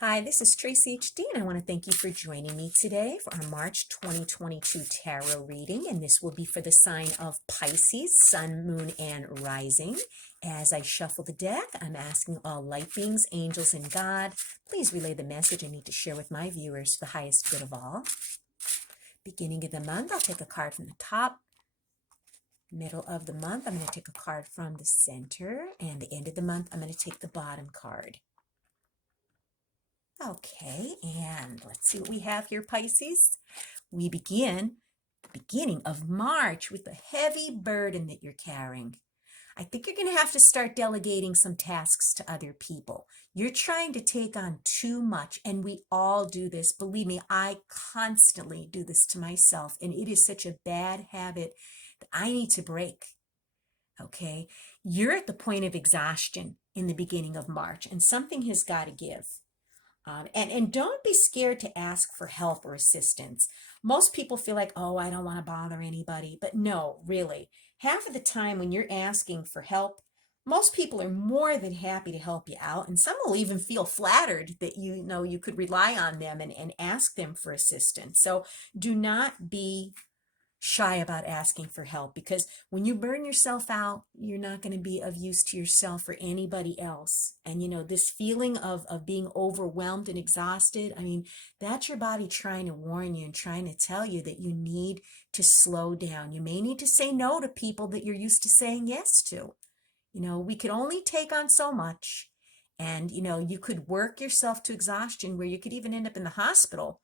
Hi, this is Tracy HD, and I want to thank you for joining me today for our March 2022 tarot reading. And this will be for the sign of Pisces, Sun, Moon, and Rising. As I shuffle the deck, I'm asking all light beings, angels, and God, please relay the message I need to share with my viewers for the highest good of all. Beginning of the month, I'll take a card from the top. Middle of the month, I'm going to take a card from the center. And the end of the month, I'm going to take the bottom card. Okay, and let's see what we have here, Pisces. We begin the beginning of March with a heavy burden that you're carrying. I think you're going to have to start delegating some tasks to other people. You're trying to take on too much, and we all do this. Believe me, I constantly do this to myself, and it is such a bad habit that I need to break. Okay, you're at the point of exhaustion in the beginning of March, and something has got to give. And don't be scared to ask for help or assistance. Most people feel like, oh, I don't want to bother anybody. But no, really, half of the time when you're asking for help, most people are more than happy to help you out. And some will even feel flattered that you could rely on them and ask them for assistance. So do not be shy about asking for help, because when you burn yourself out, you're not going to be of use to yourself or anybody else. And this feeling of being overwhelmed and exhausted, I mean, that's your body trying to warn you and trying to tell you that you need to slow down. You may need to say no to people that you're used to saying yes to. We could only take on so much. And you could work yourself to exhaustion where you could even end up in the hospital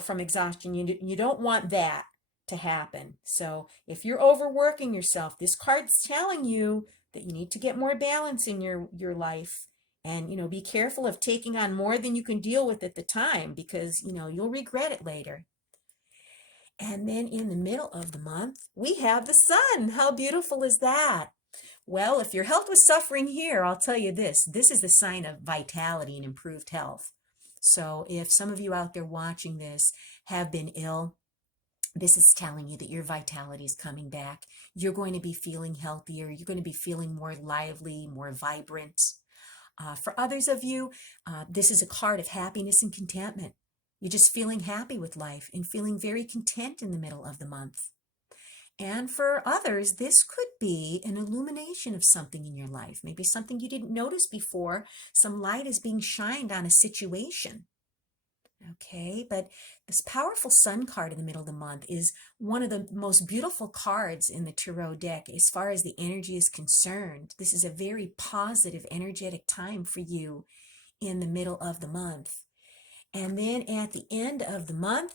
from exhaustion. You don't want that to happen. So if you're overworking yourself, this card's telling you that you need to get more balance in your life, and be careful of taking on more than you can deal with at the time, because you'll regret it later. And then in the middle of the month, we have the sun. How beautiful is that? Well, if your health was suffering here, I'll tell you this is the sign of vitality and improved health. So if some of you out there watching this have been ill, this is telling you that your vitality is coming back. You're going to be feeling healthier. You're going to be feeling more lively, more vibrant. For others of you, this is a card of happiness and contentment. You're just feeling happy with life and feeling very content in the middle of the month. And for others, this could be an illumination of something in your life, maybe something you didn't notice before. Some light is being shined on a situation. Okay, but this powerful sun card in the middle of the month is one of the most beautiful cards in the tarot deck as far as the energy is concerned. This is a very positive, energetic time for you in the middle of the month. And then at the end of the month,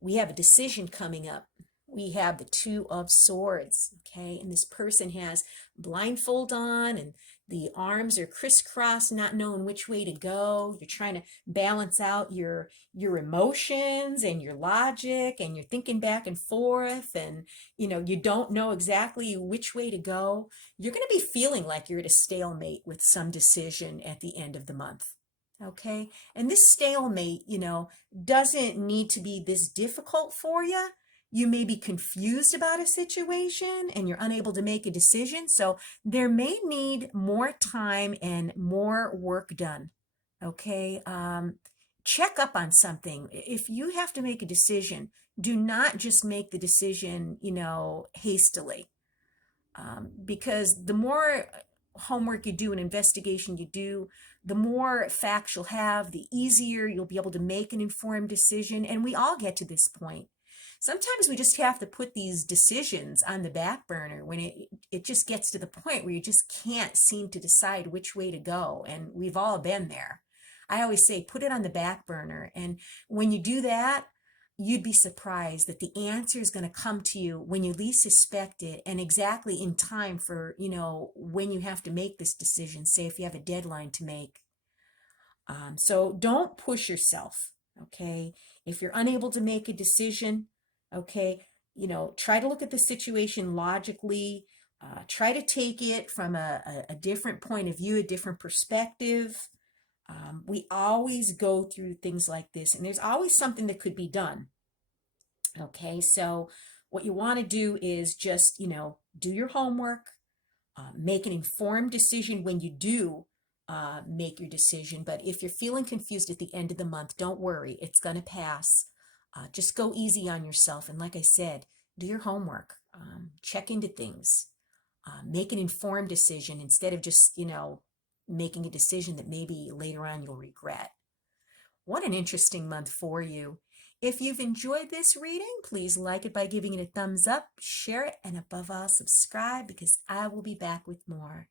we have a decision coming up. We have the Two of Swords, okay? And this person has blindfold on, and the arms are crisscrossed, not knowing which way to go. You're trying to balance out your emotions and your logic, and you're thinking back and forth, and you don't know exactly which way to go. You're going to be feeling like you're at a stalemate with some decision at the end of the month. Okay? And this stalemate, doesn't need to be this difficult for you. You may be confused about a situation and you're unable to make a decision. So there may need more time and more work done. Okay. Check up on something. If you have to make a decision, do not just make the decision, hastily. Because the more homework you do and investigation you do, the more facts you'll have, the easier you'll be able to make an informed decision. And we all get to this point. Sometimes we just have to put these decisions on the back burner when it just gets to the point where you just can't seem to decide which way to go. And we've all been there. I always say, put it on the back burner. And when you do that, you'd be surprised that the answer is going to come to you when you least suspect it, and exactly in time for, when you have to make this decision, say if you have a deadline to make. So don't push yourself, okay? If you're unable to make a decision, okay, try to look at the situation logically. Try to take it from a different point of view, a different perspective. We always go through things like this, and there's always something that could be done. Okay, so what you want to do is just, do your homework, make an informed decision when you do make your decision. But if you're feeling confused at the end of the month, don't worry, it's going to pass. Just go easy on yourself. And like I said, do your homework, check into things, make an informed decision instead of just, making a decision that maybe later on you'll regret. What an interesting month for you. If you've enjoyed this reading, please like it by giving it a thumbs up, share it, and above all, subscribe because I will be back with more.